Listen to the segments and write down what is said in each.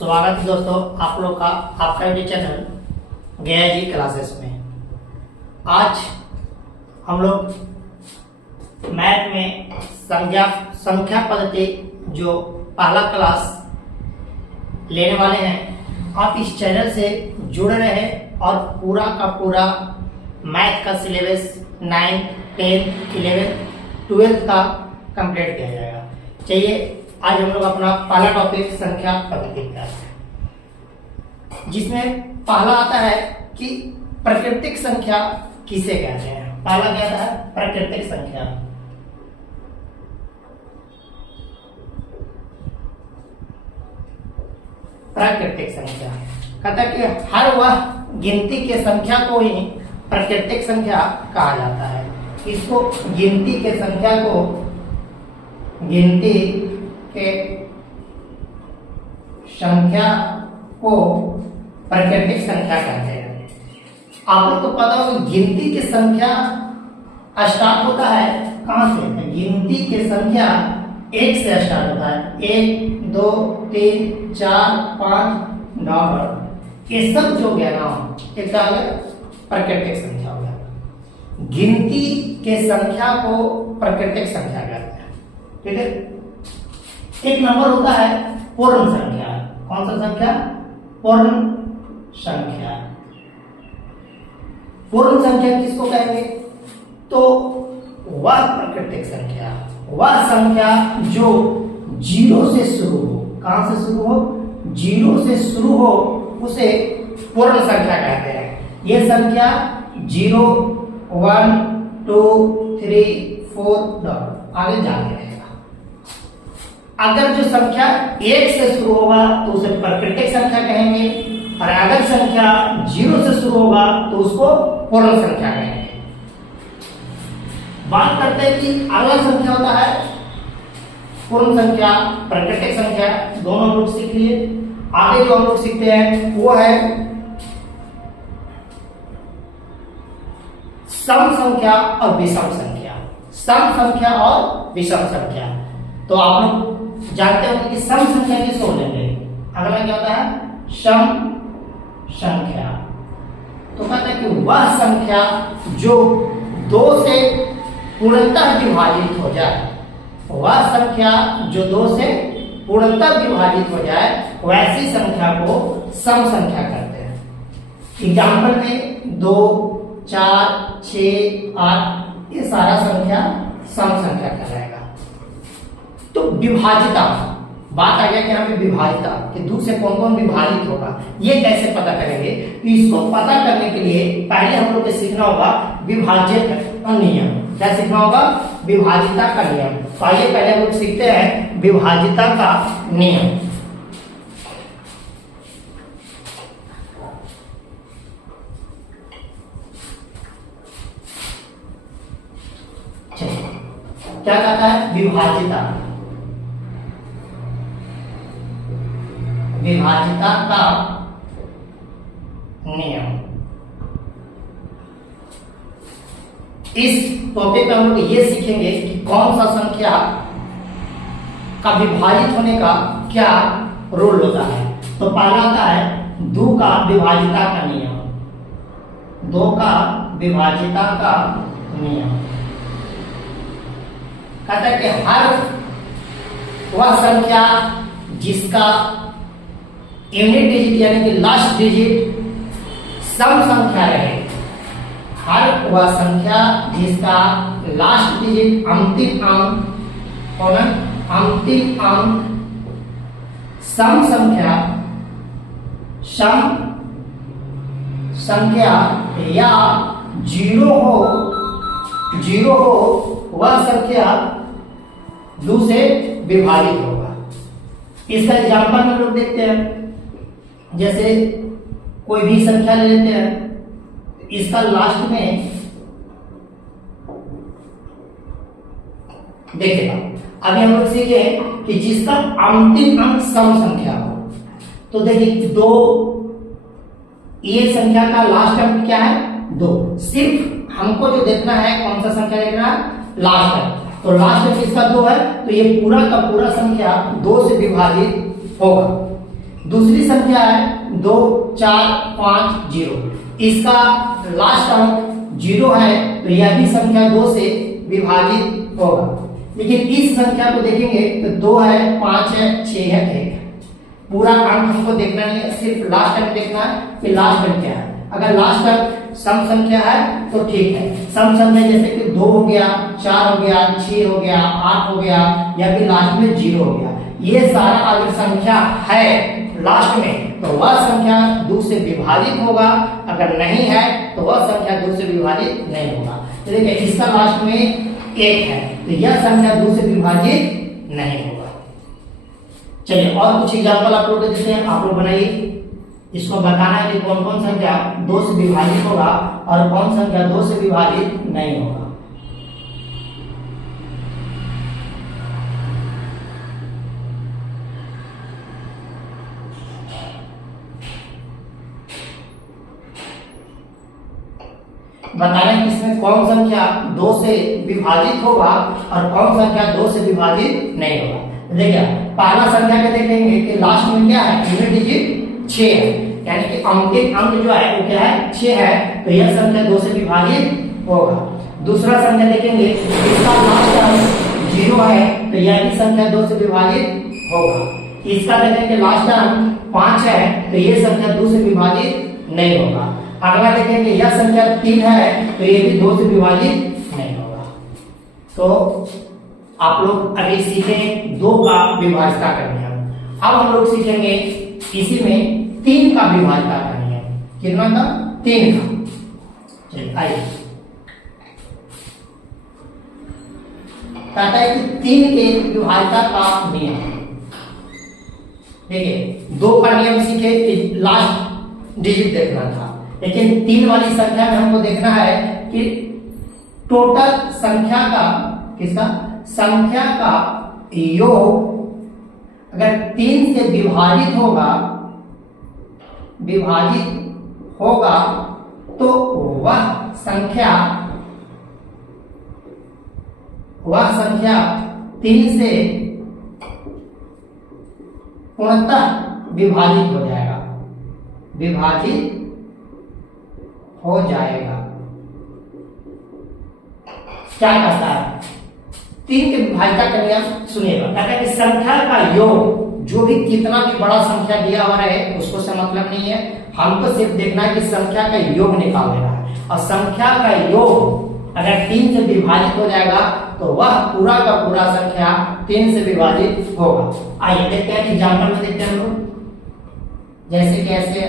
स्वागत है दोस्तों आप लोग का आपका यूट्यूब चैनल गया जी क्लासेस में। आज हम लोग मैथ में संख्या पद्धति जो पहला क्लास लेने वाले हैं। आप इस चैनल से जुड़ रहे और पूरा का पूरा मैथ का सिलेबस 9, 10, 11, 12 का कंप्लीट किया जाएगा। चलिए आज हम लोग अपना पहला टॉपिक संख्या पद्धति का है, जिसमें पहला आता है कि प्राकृतिक संख्या किसे कहते हैं। पहला क्या आता है? प्राकृतिक संख्या। प्राकृतिक संख्या कहता है कि हर वह गिनती के संख्या को ही प्राकृतिक संख्या कहा जाता है। इसको गिनती के संख्या को गिनती के संख्या को प्राकृतिक संख्या कहते हैं। आप लोग को पता होगा गिनती की संख्या स्टार्ट होता है कहां से? गिनती की संख्या 1 से स्टार्ट होता है। 1, 2, 3, 4, 5 नंबर ये सब जो गया ना एक प्राकृतिक संख्या हो गया। गिनती के संख्या को प्राकृतिक संख्या कहते हैं। ठीक है। एक नंबर होता है पूर्ण संख्या। कौन सा संख्या? पूर्ण संख्या। पूर्ण संख्या किसको कहेंगे? तो वह प्राकृतिक संख्या, वह संख्या जो 0 से शुरू हो। कहां से शुरू हो? 0 से शुरू हो उसे पूर्ण संख्या कहते हैं। यह संख्या 0, 1, 2, 3, 4 आगे जाते रहेगा। अगर जो संख्या 1 से शुरू होगा तो उसे प्राकृतिक संख्या कहेंगे, और अगर संख्या 0 से शुरू होगा तो उसको पूर्ण संख्या कहेंगे। बात करते हैं कि अगला संख्या होता है पूर्ण संख्या, प्राकृतिक संख्या। दोनों हम लोग सीख लिए। आगे जो हम लोग सीखते हैं वो है सम संख्या और विषम संख्या। सम संख्या और विषम संख्या। तो आप लोग जानते हो कि सम संख्या किसको बोलेंगे? अगला क्या होता है? सम संख्या। तो कहते हैं कि वह संख्या जो 2 से पूर्णतः विभाजित हो जाए। वह संख्या जो 2 से पूर्णतः विभाजित हो जाए वैसी संख्या को सम संख्या कहते हैं। एग्जाम्पल में 2, 4, 6, 8 ये सारा संख्या सम संख्या कहलाएगा। तो विभाजिता बात आ गया कि यहाँ पे विभाजिता कि 2 से कौन कौन विभाजित होगा, ये कैसे पता करेंगे? तो इसको पता करने के लिए पहले हम लोग को सीखना होगा विभाज्य का नियम। क्या सीखना होगा? विभाजिता का नियम। तो आइए पहले हम लोग सीखते हैं विभाजिता का नियम। क्या कहता है? विभाजिता। विभाजिता का नियम। इस टॉपिक में हम लोग ये सीखेंगे कि कौन सा संख्या का विभाजित होने का क्या रोल होता है। तो पहला आता है 2 का विभाजिता का नियम। 2 का विभाजिता का नियम कहता है कि हर वह संख्या जिसका यूनिट डिजिट यानी कि लास्ट डिजिट सम संख्या रहे। हर वह संख्या जिसका लास्ट डिजिट अंतिम अंक होना, अंतिम अंक सम संख्या या 0 हो वह संख्या 2 से विभाजित होगा। इसका एग्जाम्पल हम लोग देखते हैं। जैसे कोई भी संख्या ले लेते हैं, इसका लास्ट में देखिएगा। अभी हम लोग सीखे कि जिसका अंतिम अंक सम संख्या हो। तो देखिए 2, ये संख्या का लास्ट अंक क्या है? 2। सिर्फ हमको जो देखना है कौन सा संख्या देखना है? लास्ट अंक। तो लास्ट अंक इसका 2 है, तो ये पूरा का पूरा संख्या 2 से विभाजित होगा। दूसरी संख्या है 2 4 5 0, इसका लास्ट अंक 0 है तो यह भी संख्या 2 से विभाजित होगा। लेकिन इस संख्या को देखेंगे तो 2 है 5 है 6 है 1 है, पूरा अंक हमको देखना नहीं है, सिर्फ लास्ट अंक देखना है कि लास्ट अंक क्या है। अगर लास्ट अंक सम संख्या है तो ठीक है, सम संख्या जैसे कि 2 हो गया 4 हो गया 6 हो गया 8 हो गया या फिर लास्ट में 0 हो गया, ये सारा अगर संख्या है लास्ट में तो वह संख्या 2 से विभाजित होगा, अगर नहीं है तो वह संख्या 2 से विभाजित नहीं होगा। तो देखिए इसका लास्ट में 1 है तो यह संख्या 2 से विभाजित नहीं होगा। चलिए और कुछ एग्जांपल आप लोग देते हैं, आप लोग बनाइए। इसको बताना है कि कौन कौन संख्या 2 से विभाजित होगा और कौन संख्या 2 से विभाजित नहीं होगा। बताना है कि इसमें कौन संख्या 2 से विभाजित होगा और कौन संख्या 2 से विभाजित नहीं होगा। देखिए पहला संख्या में देखेंगे कि लास्ट में क्या है, यूनिट डिजिट 6 है, यानी कि अंकित अंक जो है वो क्या है 6 है तो यह संख्या 2 से विभाजित होगा। दूसरा संख्या देखेंगे इसका लास्ट अंक 0 है तो यह भी संख्या 2 से विभाजित होगा। इसका देखेंगे लास्ट अंक 5 है तो यह संख्या 2 से विभाजित नहीं होगा। अगला देखेंगे यह संख्या 3 है तो यह भी 2 से विभाजित नहीं होगा। तो आप लोग अभी सीखे 2 का विभाज्यता का नियम, अब हम लोग सीखेंगे इसी में 3 का विभाज्यता का नियम। कितना का? 3 का। चलिए आइए, कहता है कि 3 के विभाज्यता का नियम। देखिए 2 का नियम सीखे कि लास्ट डिजिट देखना था, लेकिन 3 वाली संख्या में हमको देखना है कि टोटल संख्या का किसका संख्या का योग अगर 3 से विभाजित होगा तो वह संख्या 3 से पूर्णतः विभाजित हो जाएगा, क्या कहता है 3 के विभाज्यता का नियम सुनिएगा। कहता है कि संख्या का योग जो भी कितना भी बड़ा संख्या दिया हुआ है उसको से मतलब नहीं है, हमको सिर्फ देखना है कि संख्या का योग निकाल देना है। और संख्या का योग अगर 3 से विभाजित हो जाएगा तो वह पूरा का पूरा संख्या 3 से विभाजित होगा। आइए देखते हैं एग्जाम्पल में देखते हैं हम लोग, जैसे कैसे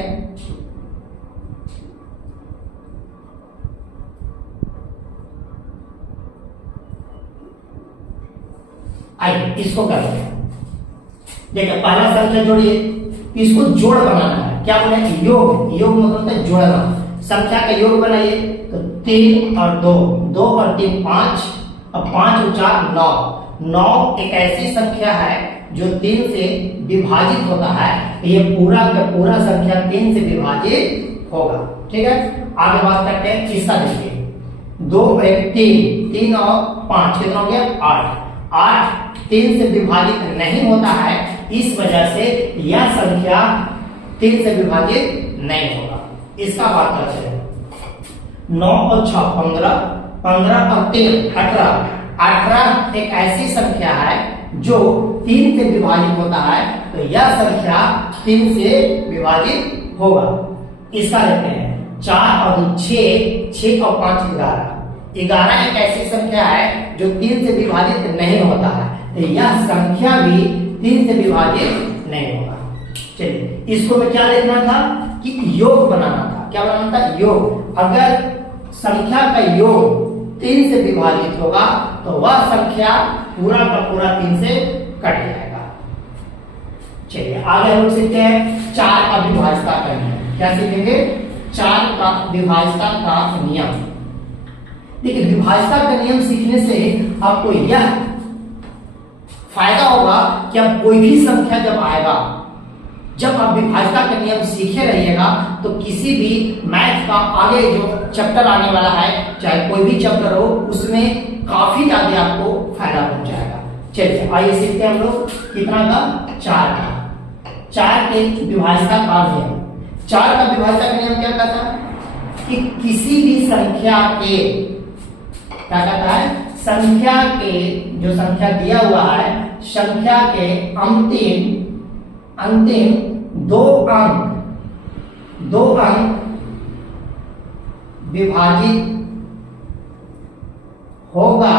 आइए इसको करते हैं। देखिए पहला संख्या जोड़िए, इसको जोड़ बनाना है। क्या बोले? योग। योग मतलब है जोड़ना। संख्या का योग बनाइए तो 3 और 2, 2 और 3 5 और 5 और 4 9। 9 एक ऐसी संख्या है जो 3 से विभाजित होता है, ये पूरा का पूरा संख्या 3 से विभाजित होगा। ठीक है, आगे बात करते हैं। इसका देखिए 2 1 3 और 5 कितना हो गया 8। 8 3 से विभाजित नहीं होता है, इस वजह से यह संख्या 3 से विभाजित नहीं होगा। इसका बात करते हैं 9 और 6 15, 15 और 3 18। 18 एक ऐसी संख्या है जो 3 से विभाजित होता है, तो यह संख्या 3 से विभाजित होगा। इसका देखते हैं 4 और 2 6, 6 और 5 11। 11 एक ऐसी संख्या है जो 3 से विभाजित नहीं होता है, तो यह संख्या भी 3 से विभाजित नहीं होगा। चलिए इसको में क्या देखना था कि योग बनाना था। क्या बनाना था? योग। अगर संख्या का योग 3 से विभाजित होगा तो वह संख्या पूरा का पूरा 3 से कट जाएगा। चलिए आगे हम सीखते हैं 4 का विभाज्यता का नियम। क्या सीखेंगे? 4 का विभाज्यता का नियम। देखिए विभाज्यता का नियम सीखने से आपको यह फायदा होगा कि अब कोई भी संख्या जब आएगा, जब आप विभाज्यता का नियम सीखे रहिएगा तो किसी भी मैथ का आगे जो चैप्टर आने वाला है, चाहे कोई भी चैप्टर हो, उसमें काफी ज्यादा आपको फायदा पहुंच जाएगा। चलिए आइए सीखते हैं हम लोग कितना का 4 का। 4 के विभाज्यता का नियम। 4 का विभाज्यता का नियम क्या कहता है कि किसी भी संख्या के, क्या कहता है, संख्या के, जो संख्या दिया हुआ है, संख्या के अंतिम दो अंक विभाजित होगा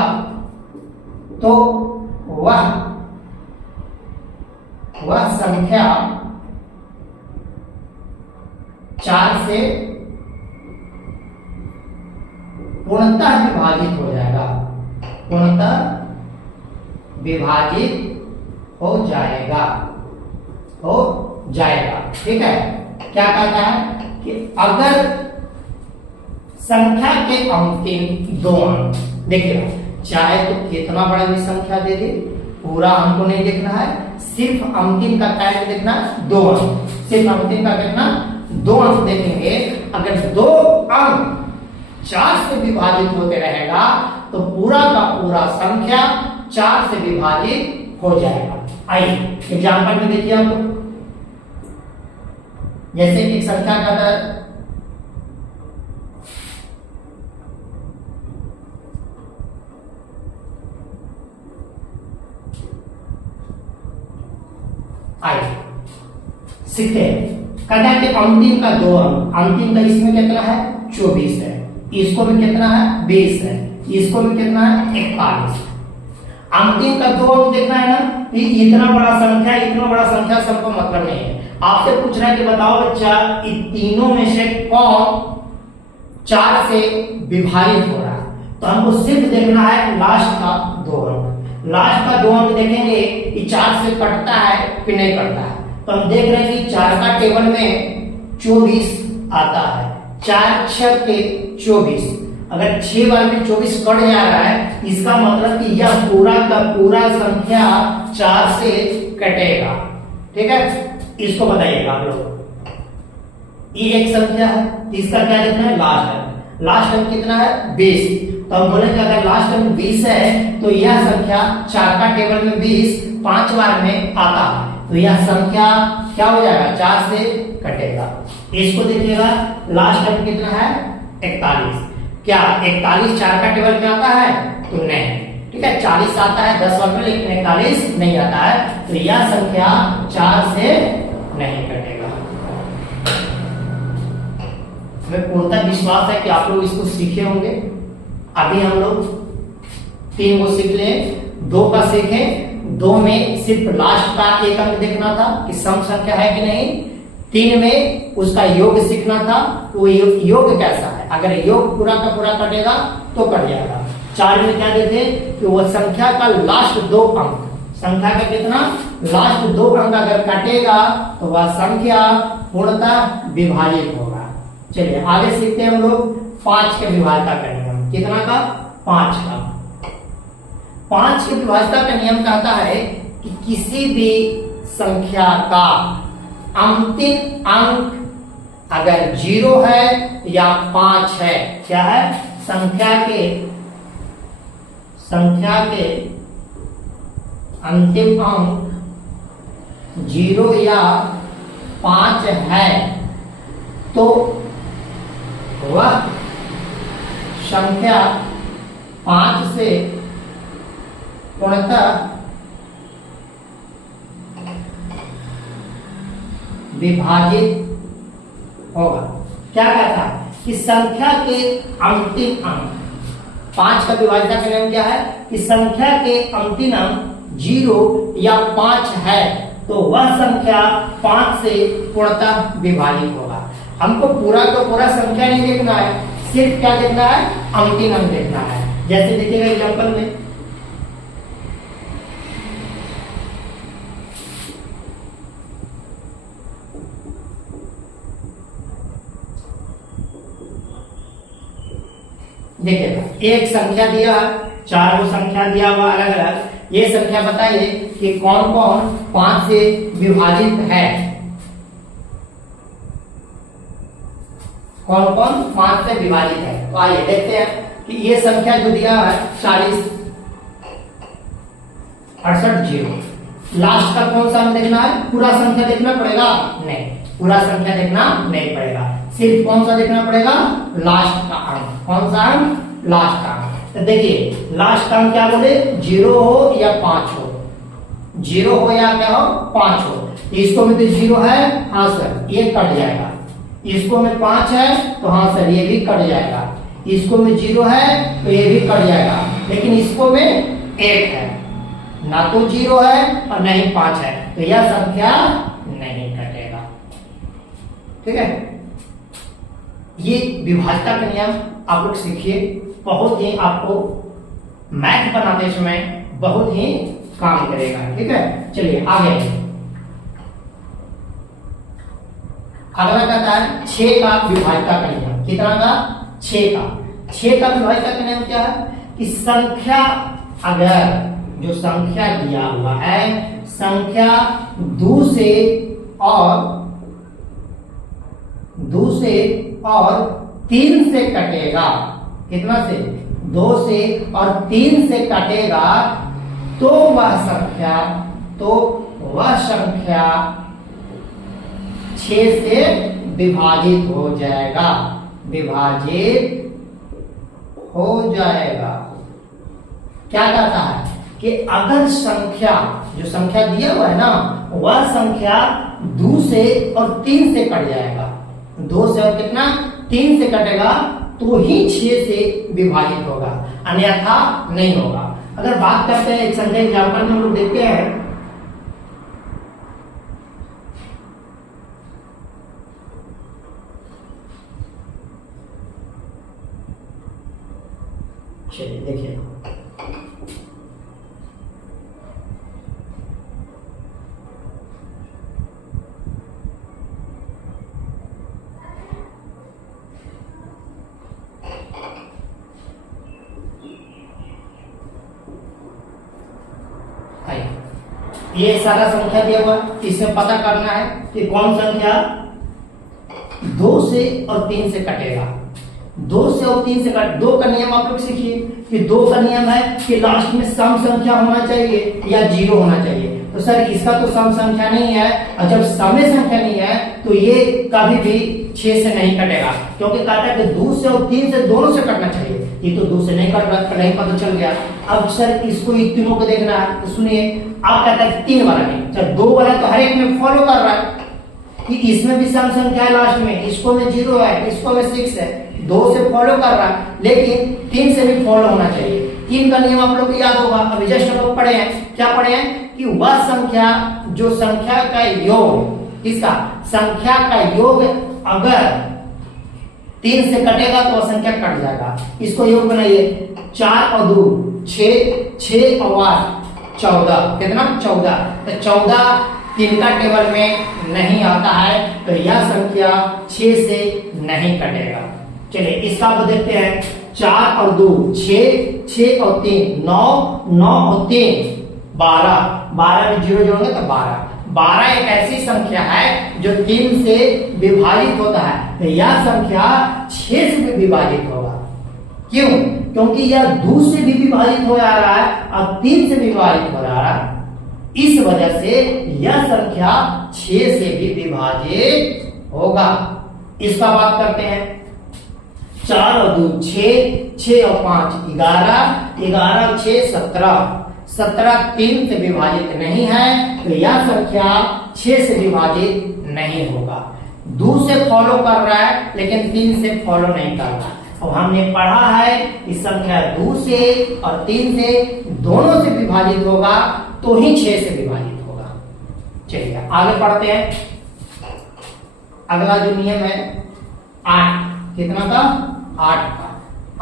तो वह संख्या 4 से पूर्णतः विभाजित हो जाएगा, पूर्णतः विभाजित हो जाएगा, ठीक है। क्या कहता है कि अगर संख्या के अंतिम दो अंक, देखिएगा, चाहे तो कितना बड़ा भी संख्या दे दे, पूरा अंक को नहीं देखना है, सिर्फ अंतिम का क्या देखना है, 2 अंक, सिर्फ अंतिम का कितना, 2 अंक देखेंगे। अगर 2 अंक 4 से विभाजित होते रहेगा तो पूरा का पूरा संख्या 4 से विभाजित हो जाएगा। आइए एग्जाम्पल में देखिए आप लोग, जैसे कि संख्या का सीखते हैं। कहता है कि अंतिम का 2 अंक, अंतिम का इसमें कितना है, 24 है, इसको भी कितना है, 20 है, इसको भी कितना है, 41। अंतिम का 2 अंक देखना है ना, इतना बड़ा संख्या सबको मतलब नहीं है। आपसे पूछ रहा है कि बताओ बच्चा, इन तीनों में से कौन 4 से विभाजित हो रहा है, तो हमको सिर्फ देखना है लास्ट का 2 अंक। लास्ट का 2 अंक देखेंगे कि 4 से कटता है कि नहीं कटता है, तो हम देख रहे हैं कि 4 का टेबल में 24 आता है, 4 6 के 24, अगर 6 बार में 24 कट जा रहा है, इसका मतलब कि यह पूरा का पूरा संख्या 4 से कटेगा, ठीक है। इसको बताइएगा आप लोग, ये एक संख्या है, इसका क्या देखना है, लास्ट अंक कितना है, 20, तो हम बोलेंगे अगर लास्ट अंक 20 है तो यह संख्या 4 का टेबल में 20 5 बार में आता है, तो यह संख्या क्या हो जाएगा, 4 से कटेगा। इसको देखिएगा, लास्ट अंक कितना है, 41, क्या 41 4 का टेबल में आता है, तो नहीं, ठीक है, 40 आता है 10 बार में, लेकिन 41 नहीं आता है, तो यह संख्या 4 से नहीं कटेगा। हमें पूर्णतः विश्वास है कि आप लोग इसको सीखे होंगे। अभी हम लोग 3 को सीख ले, 2 का सीखे, 2 में सिर्फ लास्ट का 1 अंक देखना था कि सम संख्या है कि नहीं, 3 में उसका योग सीखना था, वो योग कैसा है, अगर योग पूरा का पूरा कटेगा तो कट जाएगा। 4 में क्या देते कि वह संख्या का लास्ट 2 अंक, संख्या का कितना, लास्ट 2 अंक अगर कटेगा तो वह संख्या पूर्णतः विभाजित होगा। चलिए आगे सीखते हैं हम लोग 5 के विभाज्यता का नियम। कितना का, 5 का। 5 के विभाज्यता का नियम कहता है कि किसी भी संख्या का अंतिम अंक अगर 0 है या 5 है, क्या है, संख्या के अंतिम अंक 0 या 5 है तो वह संख्या 5 से पूर्णतः विभाजित होगा। क्या कहता है कि संख्या के अंतिम अंक, 5 का विभाज्यता का नियम क्या है कि संख्या के अंतिम अंक 0 या 5 है तो वह संख्या 5 से पूर्णतः विभाजित होगा। हमको पूरा का पूरा संख्या नहीं देखना है, सिर्फ क्या देखना है, अंतिम अंक देखना है। जैसे देखिएगा एग्जांपल में, देखिएगा एक संख्या दिया, 4 को संख्या दिया हुआ अलग अलग, ये संख्या बताइए कि कौन कौन 5 से विभाजित है, कौन कौन 5 से विभाजित है। तो आइए देखते हैं कि ये संख्या जो दिया है 40 68 0, लास्ट का कौन सा अंक देखना है? पूरा संख्या देखना पड़ेगा? नहीं, पूरा संख्या देखना नहीं पड़ेगा, सिर्फ कौन सा देखना पड़ेगा? लास्ट का अंक। कौन सा अंक? लास्ट का अंक। तो देखिए लास्ट का अंक क्या बोले? 0 हो या 5 हो, 0 हो या क्या हो? 5 हो। इसको में तो 0 है, हाँ सर ये कट जाएगा। इसको में 5 है तो हाँ सर ये भी कट जाएगा। इसको में 0 है तो ये भी कट जाएगा, लेकिन इसको में 1 है, ना तो 0 है और न ही 5 है, तो यह संख्या नहीं कटेगा। ठीक है, ये विभाज्यता का नियम आप लोग सीखिए, बहुत ही आपको मैथ बनाते समय बहुत ही काम करेगा। ठीक है, चलिए आगे। अगला कहता है 6 का विभाज्यता का नियम। कितना का? 6 का। 6 का विभाज्यता का नियम क्या है कि संख्या, अगर जो संख्या दिया हुआ है, संख्या 2 से और 3 से कटेगा। कितना से? 2 से और 3 से कटेगा तो वह संख्या 6 से विभाजित हो जाएगा, विभाजित हो जाएगा। क्या कहता है कि अगर संख्या, जो संख्या दिया हुआ है ना, वह संख्या 2 से और 3 से कट जाएगा, 2 से और कितना? 3 से कटेगा तो ही 6 से विभाजित होगा, अन्यथा नहीं होगा। अगर बात करते हैं एक संख्या एग्जाम्पल में हम लोग देखते हैं, चलिए देखिए, ये सारा संख्या दिया हुआ, इसमें पता करना है कि कौन संख्या 2 से और 3 से कटेगा। 2 से और 3 से कट, 2 का नियम आप लोग सीखिए कि 2 का नियम है कि लास्ट में सम संख्या होना चाहिए या 0 होना चाहिए। तो सर इसका तो सम संख्या नहीं है, और जब समय संख्या नहीं है तो ये कभी भी 6 से नहीं कटेगा, क्योंकि कहता है कि 2 से और 3 से दोनों से कटना चाहिए। ये तो 2 से नहीं कट रहा, नहीं पता चल गया। अब सर इसको ये तीनों को देखना है, तो सुनिए, आप कहता है 3 वाला नहीं, सर 2 वाला तो हर एक में फॉलो कर रहा है कि इसमें भी सम संख्या है लास्ट में, इसको में 0 है, इसको में 6 है, 2 से फॉलो कर रहा है, लेकिन 3 से भी फॉलो होना चाहिए। 3 का नियम आप लोग को याद होगा, अभी जस्ट हम लोग पढ़े हैं। क्या पढ़े हैं कि वह संख्या, जो संख्या का योग, इसका संख्या का योग अगर 3 से कटेगा तो वह संख्या कट जाएगा। इसको योग बनाइए, 4 और 2 6, 6 और 8 14, कितना? 14। तो 14 3 का टेबल में नहीं आता है, तो यह संख्या 6 से नहीं कटेगा। चलिए इसका आप देखते हैं, 4 और 2 6, 6 और 3 9, 9 और 3 12, 12 में 0 जोड़ोगे तो 12। 12 एक ऐसी संख्या है जो 3 से विभाजित होता है, तो यह संख्या 6 से भी विभाजित होगा। क्यों? क्योंकि यह 2 से भी विभाजित हो जा रहा है और 3 से विभाजित हो रहा है, इस वजह से यह संख्या 6 से भी विभाजित होगा। इसका बात करते हैं, 4 और 2 6, 6 और 5 11, 11 और 6 17, 17 3 से विभाजित नहीं है, तो यह संख्या 6 से विभाजित नहीं होगा। 2 से फॉलो कर रहा है लेकिन 3 से फॉलो नहीं कर रहा। और हमने पढ़ा है कि संख्या 2 से और 3 से दोनों से विभाजित होगा तो ही 6 से विभाजित होगा। चलिए आगे पढ़ते हैं। अगला जो नियम है 8, कितना का? 8 का।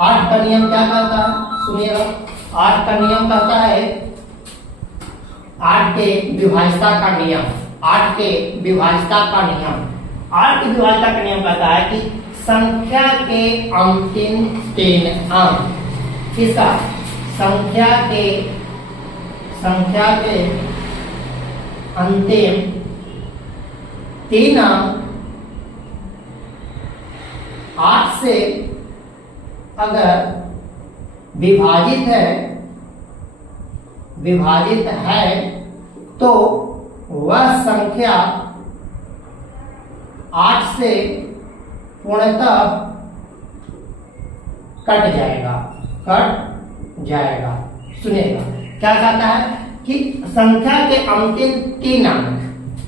8 का नियम क्या कहता है? सुनिएगा, 8 का नियम कहता है, 8 के विभाज्यता का नियम, 8 के विभाज्यता का नियम, 8 की विभाज्यता का नियम कहता है कि संख्या के अंतिम 3 अंक, किसका? संख्या के अंतिम 3 अंक 8 से अगर विभाजित है तो वह संख्या 8 से पूर्णतः कट जाएगा। सुनिएगा क्या कहता है कि संख्या के अंतिम 3 अंक,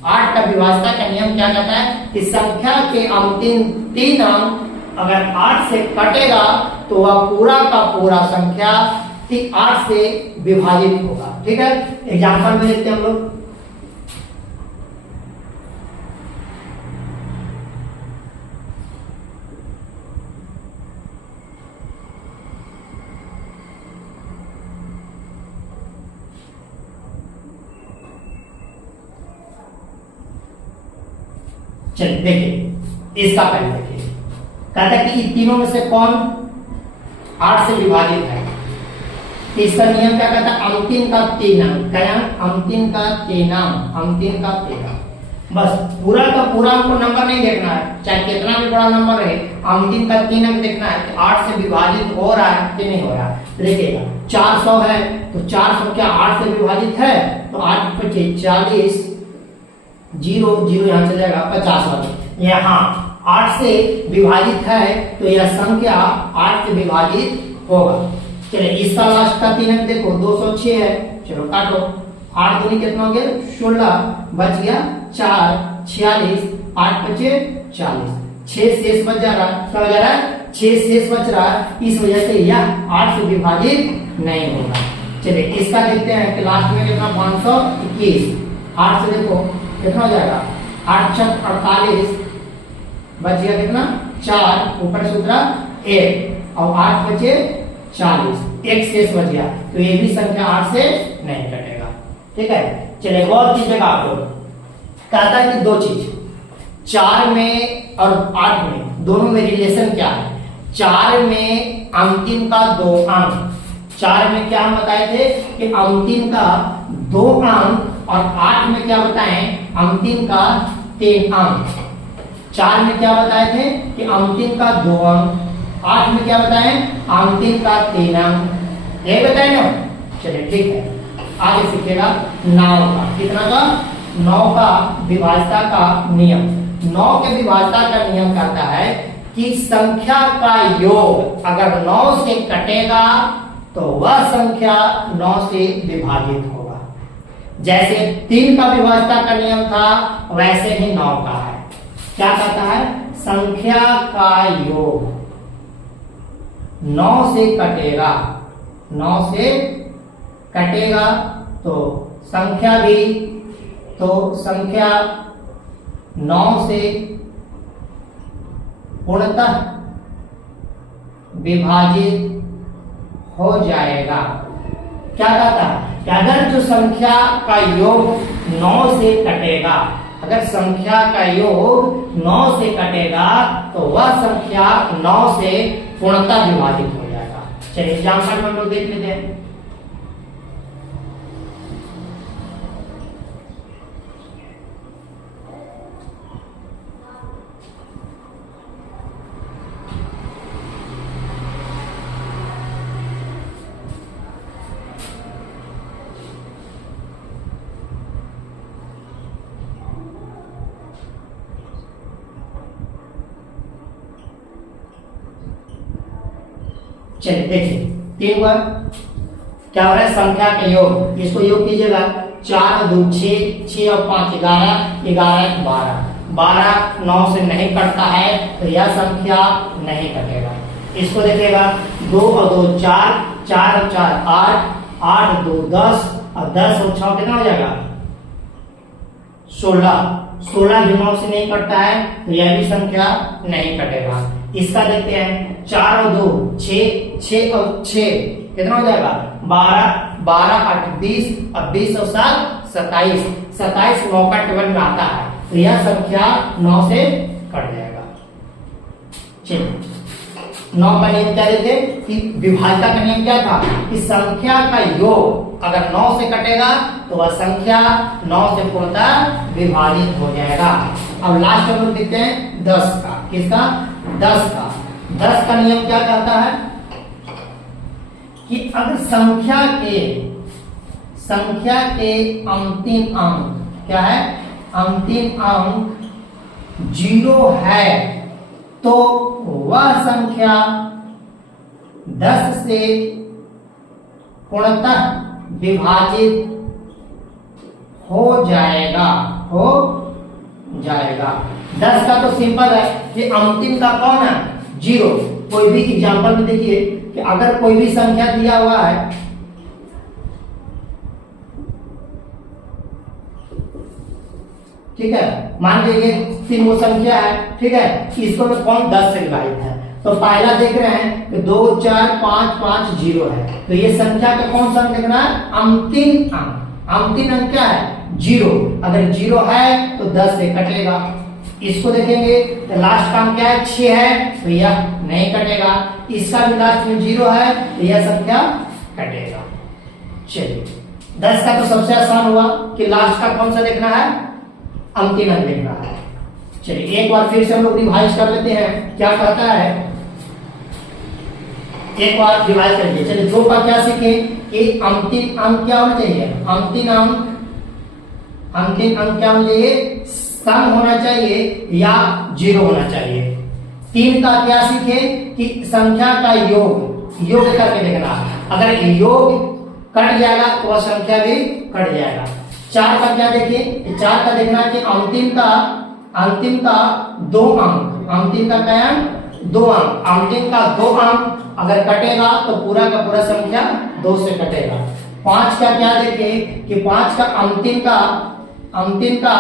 8 का विभाज्यता का नियम क्या कहता है कि संख्या के अंतिम 3 अंक अगर 8 से कटेगा तो वह पूरा का पूरा संख्या 8 से विभाजित होगा। ठीक है, एग्जाम्पल में देखते हैं हम लोग। चलिए देखिए, इसका पहले देखिए, कहता है कि इन तीनों में से कौन 8 से विभाजित है। इसका नियम क्या कहता है, अंतिम का 3 अंक, क्या अंतिम का 3 अंक। बस पूरा का पूरा हमको नंबर नहीं देखना है, चाहे कितना भी बड़ा नंबर है, अंतिम का 3 अंक देखना है कि 8 से विभाजित हो रहा है कि नहीं हो रहा है। देखिएगा 400 है तो 400 क्या 8 से विभाजित है, तो 8 25 40, 0 0 यहाँ चले जाएगा 50 वाले, यहाँ 8 से विभाजित है तो यह संख्या 8 से विभाजित होगा। चलिए इसका लास्ट का 3 अंक देखो 206 है, चलो काटो, 8 दूनी कितना हो गया 16, बच गया 4 46, 8 बचे 40, 6 शेष बच जा रहा, क्या हो जा रहा है 6 शेष बच रहा, इस वजह से यह 8 से विभाजित नहीं होगा। चलिए इसका देखते हैं कि लास्ट में कितना 521, 8 से देखो कितना हो जाएगा 8 छक 48, बच गया कितना 4, ऊपर सूत्र 1 और 8 बचे 40, 1 शेष बच गया, तो ये भी संख्या 8 से नहीं कटेगा। ठीक है, चलिए गौर कीजिएगा आप लोग, कहता है कि 2 चीज 4 में और 8 में दोनों में रिलेशन क्या है। 4 में अंतिम का 2 अंक, 4 में क्या हम बताए थे कि अंतिम का 2 अंक, और 8 में क्या बताएं अंतिम का 3 अंक। 4 में क्या बताए थे कि अंतिम का 2 अंक, 8 में क्या बताएं अंतिम का 3 अंक, यही बताए ना। चलिए ठीक है, आगे सीखिएगा 9 का, कितना का 9 का विभाज्यता का नियम। 9 के विभाज्यता का नियम कहता है कि संख्या का योग अगर 9 से कटेगा तो वह संख्या 9 से विभाजित होगा। जैसे 3 का विभाज्यता का नियम था वैसे ही 9 का है। क्या कहता है, संख्या का योग 9 से कटेगा, 9 से कटेगा तो संख्या भी, तो संख्या 9 से पूर्णतः विभाजित हो जाएगा। क्या कहता है कि अगर जो संख्या का योग 9 से कटेगा, अगर संख्या का योग 9 से कटेगा तो वह संख्या 9 से पूर्णतः विभाजित हो जाएगा। चलिए एग्जाम्पल में हम लोग देख लेते हैं। चलिए देखिए 3 बार क्या हो रहा है, संख्या के योग, इसको योग कीजिएगा 4 2 6, 6 और 5 11, 11 12, 12 9 से नहीं कटता है तो यह संख्या नहीं कटेगा। इसको देखिएगा 2 और 2 4, 4 और 4 8, 8 2 10 और 10 और 6 कितना हो जाएगा 16, 16 भी 9 से नहीं कटता है तो यह भी संख्या नहीं कटेगा। इसका देखते हैं 4 और 2 6, 6 और 6 कितना हो जाएगा 12, 12 8 20 और 20 और 7 27, 27 9 का टेबल में आता है तो यह संख्या 9 से कट जाएगा। चलिए 9 का नियम क्या देते कि विभाज्यता का नियम क्या था कि संख्या का योग अगर 9 से कटेगा तो वह संख्या 9 से पूर्णतः विभाजित हो जाएगा। अब लास्ट हम लोग देखते हैं 10 का, किसका 10 का। 10 का नियम क्या कहता है कि अगर संख्या के अंतिम अंक क्या है, अंतिम अंक 0 है तो वह संख्या 10 से पूर्णतः विभाजित हो जाएगा, हो जाएगा। 10 का तो सिंपल है, ये अंतिम का कौन है, 0। कोई भी एग्जांपल में देखिए कि अगर कोई भी संख्या दिया हुआ है, ठीक है, मान लीजिए 3 वो संख्या है, ठीक है, इसको में कौन 10 से विभाजित है, तो पहला देख रहे हैं कि 2 4 5 5 0 है, तो ये संख्या का कौन सा अंक देखना है, अंतिम अंक। अंतिम अंक क्या है, 0। अगर 0 है तो 10 से कटेगा। इसको देखेंगे तो लास्ट का अंक क्या है, 6 है, तो यह नहीं कटेगा। इसका भी लास्ट में 0 है तो यह संख्या कटेगा। चलिए 10 का तो सबसे आसान हुआ कि लास्ट का कौन सा देखना है, अंतिम अंक देखना है। चलिए एक बार फिर से हम लोग रिवाइज कर लेते हैं, क्या कहता है, एक बार रिवाइज करेंगे। चलिए 2 का क्या सीखे कि अंतिम अंक क्या होना चाहिए, अंतिम अंक क्या होना चाहिए, सम होना चाहिए या 0 होना चाहिए। 3 का क्या सीखे कि संख्या का योग करके देखना, अगर योग कट जाएगा तो वह संख्या भी कट जाएगा। 4 का क्या देखिए, 4 का देखना है कि अंतिम का 2 अंक, अंतिम का क्या है, 2 अंक, अंतिम का 2 अंक अगर कटेगा तो पूरा का पूरा संख्या 2 से कटेगा। 5 का क्या देखिए कि 5 का अंतिम का